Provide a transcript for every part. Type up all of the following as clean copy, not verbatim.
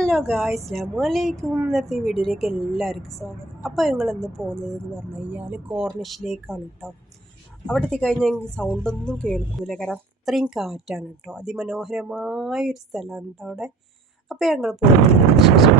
Hello guys, അസ്സലാമുഅലൈക്കും. ഇന്നത്തെ വീഡിയോയിലേക്ക് എല്ലാവർക്കും സ്വാഗതം. അപ്പോൾ ഞങ്ങളിന്ന് പോകുന്നത് എന്ന് പറഞ്ഞു കഴിഞ്ഞാൽ കോർണിഷിലേക്കാണ് കേട്ടോ. അവിടെ എത്തിക്കഴിഞ്ഞാൽ എനിക്ക് സൗണ്ടൊന്നും കേൾക്കില്ല, കാരണം അത്രയും കാറ്റാണ് കേട്ടോ. അതിമനോഹരമായൊരു സ്ഥലമാണ് കേട്ടോ അവിടെ. അപ്പോൾ ഞങ്ങൾ പോകുന്നത് ശേഷം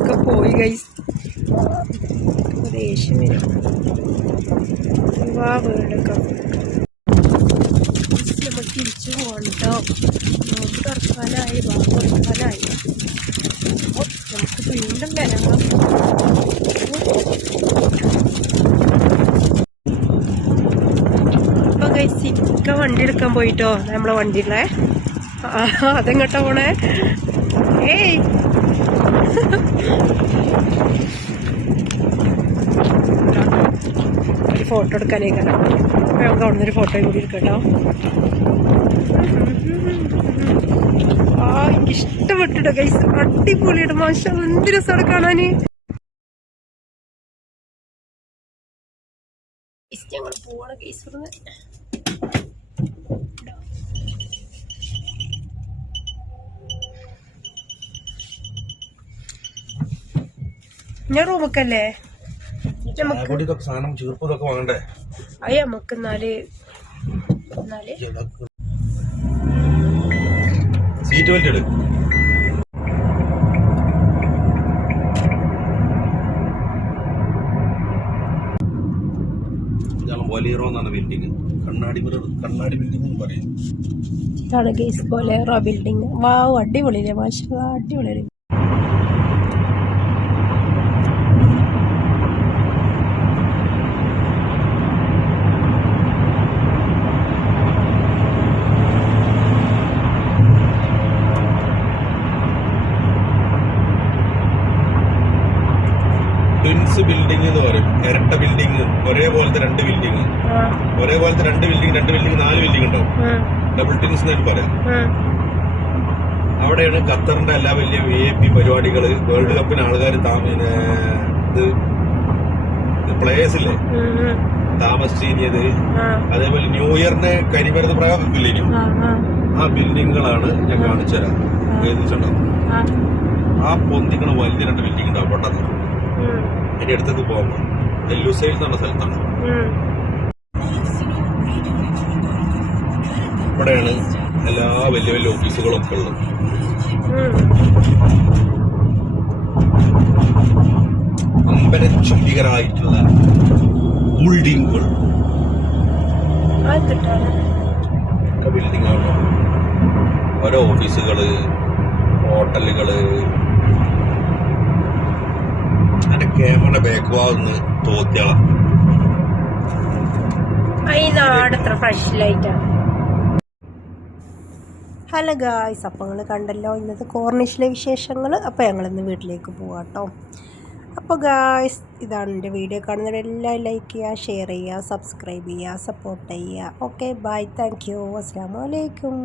ഒക്കെ പോയി ഗൈസ്. ദേഷ്യം വരും. വേൾഡ് കപ്പ് നമ്മൾ തിരിച്ചു പോകണ്ടോ? നോമ്പ് തുറക്കാനായി, ബാബ് തുറക്കാനായി. നമുക്ക് വീണ്ടും വരാം. ഇപ്പൊ ഗൈസ് ഇക്ക വണ്ടി എടുക്കാൻ പോയിട്ടോ. നമ്മളെ വണ്ടിയിലെ അതെങ്ങോട്ടാ പോണേ? ഏയ് ഒരു ഫോട്ടോ എടുക്കാനേക്കല്ലോ. അപ്പോൾ നമുക്ക് അവിടെ നിന്നൊരു ഫോട്ടോയും കൂടി എടുക്കട്ടോ. എനിക്ക് ഇഷ്ടപ്പെട്ടിട്ടോ ഗൈസ്. അടിപൊളിയുടെ മാഷാ, എന്ത് രസമാണ് കാണാന്. ഞങ്ങൾ പോവാണ് ഗൈസ്. ഞാൻ റൂമൊക്കല്ലേ അയ്യ നമുക്ക് സീറ്റ് ബെൽറ്റ് എടുക്കും. ബൊലേറോ എന്നാണ് ബിൽഡിംഗ്. കണ്ണാടി ബിൽഡിംഗ് എന്ന് പറയും. ഇതാണ് ഗൈസ് ബൊലേറോ ബിൽഡിംഗ്. വാവ്, അടിപൊളിയില്ലേ മാഷാ, അടിപൊളി. ട്വിൻസ് ബിൽഡിംഗ് എന്ന് പറയും. ഇരട്ട ബിൽഡിംഗ്, ഒരേപോലത്തെ രണ്ട് ബിൽഡിംഗ്, രണ്ട് ബിൽഡിംഗ് 4 ബിൽഡിംഗ് ഉണ്ടാവും. ഡബിൾ ട്വിൻസ് എന്നൊക്കെ പറയാം. അവിടെയാണ് ഖത്തറിന്റെ എല്ലാ വലിയ VIP പരിപാടികള്, വേൾഡ് കപ്പിന് ആൾക്കാർ ഇത് പ്ലേയേഴ്സ് ഇല്ലേ താമസിച്ചിരുന്നത്. അതേപോലെ ന്യൂ ഇയറിന് കരിമരുന്ന് പ്രയോഗമില്ലേ, ആ ബിൽഡിങ്ങുകളാണ് ഞാൻ കാണിച്ചു തരാം. എഴുതിച്ചുണ്ടാവും. ആ പൊന്തിക്കണ വലിയ 2 ബിൽഡിംഗ് ഉണ്ടാവും. പെട്ടെന്ന് അതിന്റെ അടുത്തേക്ക് പോകുമ്പോൾ ലുസൈൽ എന്ന് പറഞ്ഞ സ്ഥലത്താണ്. ഇവിടെയാണ് എല്ലാ വലിയ വലിയ ഓഫീസുകളും ഒക്കെ ഉള്ളത്. അമ്പരചുംബികരായിട്ടുള്ള ബിൽഡിങ്ങുകൾ ബിൽഡിങ്ങാണ്. ഓരോ ഓഫീസുകള്, ഹോട്ടലുകള്. എന്റെ ക്യാമറയുടെ ബാക്ക് ഭാഗത്ത് തോത്തിയാള. ഹലോ ഗായ്സ്, അപ്പോൾ നിങ്ങൾ കണ്ടല്ലോ ഇന്നത്തെ കോർണിഷിലെ വിശേഷങ്ങൾ. അപ്പോൾ ഞങ്ങളിന്ന് വീട്ടിലേക്ക് പോവാം കേട്ടോ. അപ്പോൾ ഗായ്സ്, ഇതാണ് എൻ്റെ വീഡിയോ. കാണുന്നവരെല്ലാം ലൈക്ക് ചെയ്യുക, ഷെയർ ചെയ്യുക, സബ്സ്ക്രൈബ് ചെയ്യുക, സപ്പോർട്ട് ചെയ്യുക. ഓക്കെ, ബൈ, താങ്ക് യു, അസ്സലാമു അലൈക്കും.